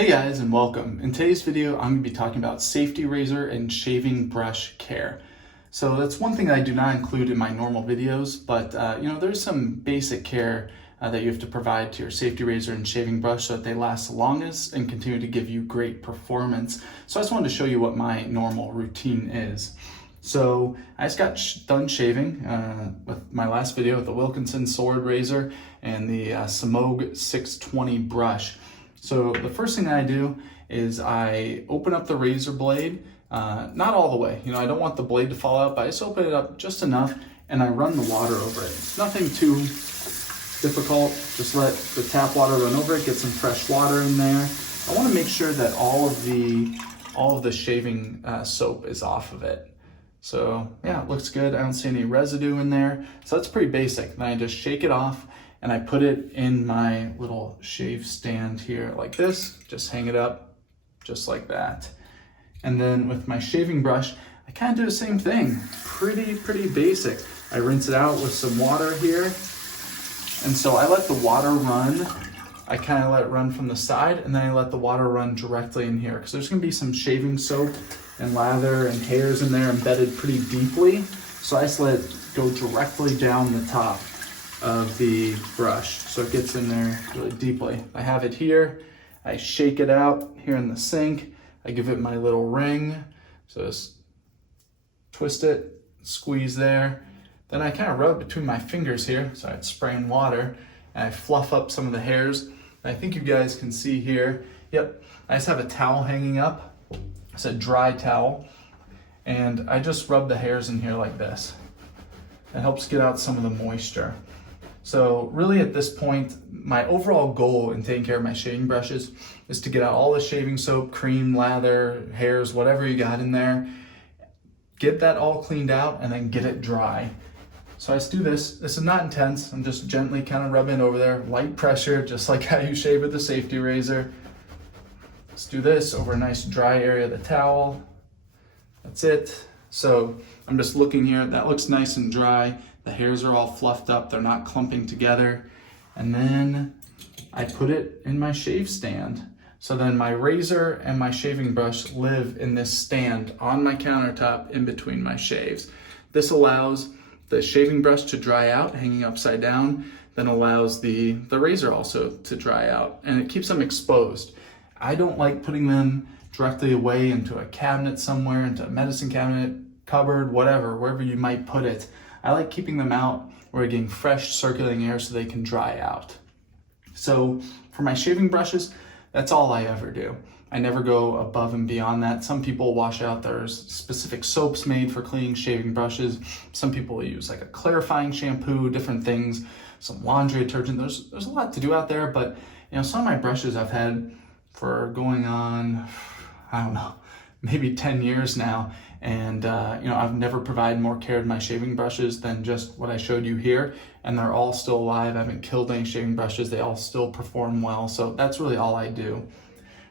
Hey guys, and welcome. In today's video, I'm going to be talking about safety razor and shaving brush care. So that's one thing I do not include in my normal videos, but there's some basic care that you have to provide to your safety razor and shaving brush so that they last the longest and continue to give you great performance. So I just wanted to show you what my normal routine is. So I just got done shaving with my last video with the Wilkinson Sword razor and the Semogue 620 brush. So the first thing I do is I open up the razor blade, not all the way. I don't want the blade to fall out, but I just open it up just enough and I run the water over it. It's nothing too difficult. Just let the tap water run over it, get some fresh water in there. I want to make sure that all of the shaving soap is off of it. So yeah, it looks good. I don't see any residue in there. So that's pretty basic. Then I just shake it off and I put it in my little shave stand here like this. Just hang it up just like that. And then with my shaving brush, I kind of do the same thing. Pretty basic. I rinse it out with some water here. And so I let the water run. I kind of let it run from the side, and then I let the water run directly in here because there's gonna be some shaving soap and lather and hairs in there embedded pretty deeply. So I just let it go directly down the top of the brush so it gets in there really deeply. I have it here. I shake it out here in the sink. I give it my little ring. So just twist it, squeeze there. Then I kind of rub between my fingers here. So I'd spraying water and I fluff up some of the hairs. I think you guys can see here. Yep, I just have a towel hanging up. It's a dry towel. And I just rub the hairs in here like this. It helps get out some of the moisture. So really at this point, my overall goal in taking care of my shaving brushes is to get out all the shaving soap, cream, lather, hairs, whatever you got in there. Get that all cleaned out and then get it dry. So I just do this. This is not intense. I'm just gently kind of rubbing over there, light pressure, just like how you shave with a safety razor. Let's do this over a nice dry area of the towel. That's it. So I'm just looking here. That looks nice and dry. The hairs are all fluffed up. They're not clumping together. And then I put it in my shave stand. So then my razor and my shaving brush live in this stand on my countertop in between my shaves. This allows the shaving brush to dry out, hanging upside down, then allows the razor also to dry out, and it keeps them exposed. I don't like putting them directly away into a cabinet somewhere, into a medicine cabinet, cupboard, whatever, wherever you might put it. I like keeping them out where you're getting fresh circulating air so they can dry out. So for my shaving brushes, that's all I ever do. I never go above and beyond that. Some people wash out, there's specific soaps made for cleaning shaving brushes. Some people use like a clarifying shampoo, different things, some laundry detergent. There's a lot to do out there, but some of my brushes I've had for going on, I don't know, maybe 10 years now. And I've never provided more care to my shaving brushes than just what I showed you here. And they're all still alive. I haven't killed any shaving brushes. They all still perform well. So that's really all I do.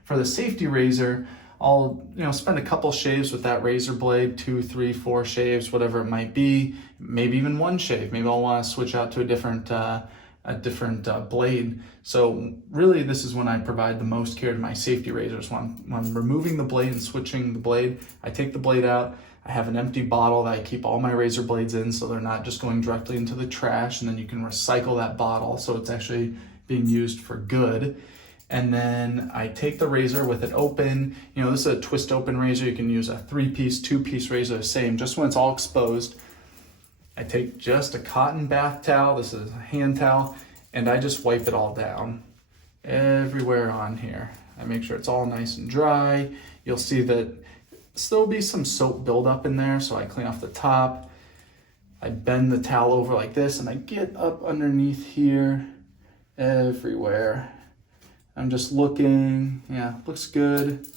For the safety razor, I'll spend a couple shaves with that razor blade, 2, 3, 4 shaves, whatever it might be, maybe even one shave. Maybe I'll want to switch out to a different blade. So really this is when I provide the most care to my safety razors. When I'm removing the blade and switching the blade, I take the blade out. I have an empty bottle that I keep all my razor blades in so they're not just going directly into the trash, and then you can recycle that bottle so it's actually being used for good. And then I take the razor with it open. This is a twist open razor. You can use a 3-piece, 2-piece razor, the same, just when it's all exposed. I take just a cotton bath towel. This is a hand towel, and I just wipe it all down everywhere on here. I make sure it's all nice and dry. You'll see that still be some soap buildup in there, so I clean off the top. I bend the towel over like this, and I get up underneath here everywhere. I'm just looking, yeah, looks good.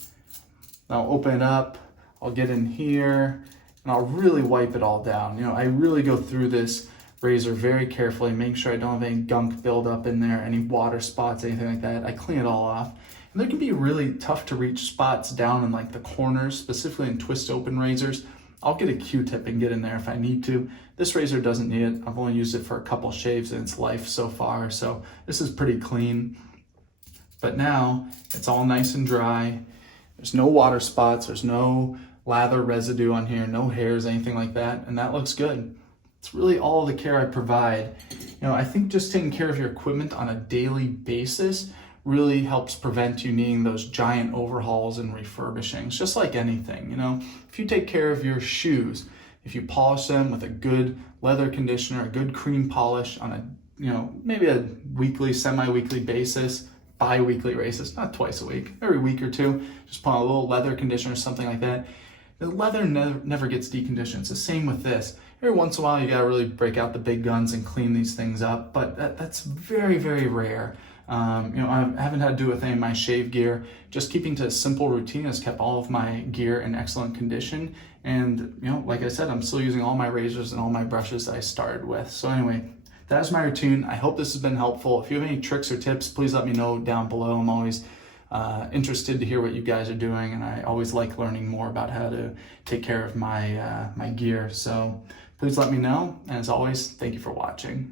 I'll open it up, I'll get in here, and I'll really wipe it all down. I really go through this razor very carefully, make sure I don't have any gunk build up in there, any water spots, anything like that. I clean it all off. And there can be really tough to reach spots down in like the corners, specifically in twist open razors. I'll get a Q-tip and get in there if I need to. This razor doesn't need it. I've only used it for a couple shaves in its life so far, so this is pretty clean. But now it's all nice and dry. There's no water spots, there's no lather residue on here, no hairs, anything like that, and that looks good. It's really all the care I provide. You know, I think just taking care of your equipment on a daily basis really helps prevent you needing those giant overhauls and refurbishing. It's just like anything, you know, if you take care of your shoes, if you polish them with a good leather conditioner, a good cream polish on a, you know, maybe a weekly, semi-weekly basis, bi-weekly basis, not twice a week, every week or two, just put on a little leather conditioner or something like that. The leather never gets deconditioned. It's the same with this. Every once in a while, you gotta really break out the big guns and clean these things up, but that's very, very rare. You know, I haven't had to do with any of my shave gear. Just keeping to a simple routine has kept all of my gear in excellent condition. And, you know, like I said, I'm still using all my razors and all my brushes that I started with. So anyway, that is my routine. I hope this has been helpful. If you have any tricks or tips, please let me know down below. I'm always interested to hear what you guys are doing, and I always like learning more about how to take care of my my gear. So please let me know. And as always, thank you for watching.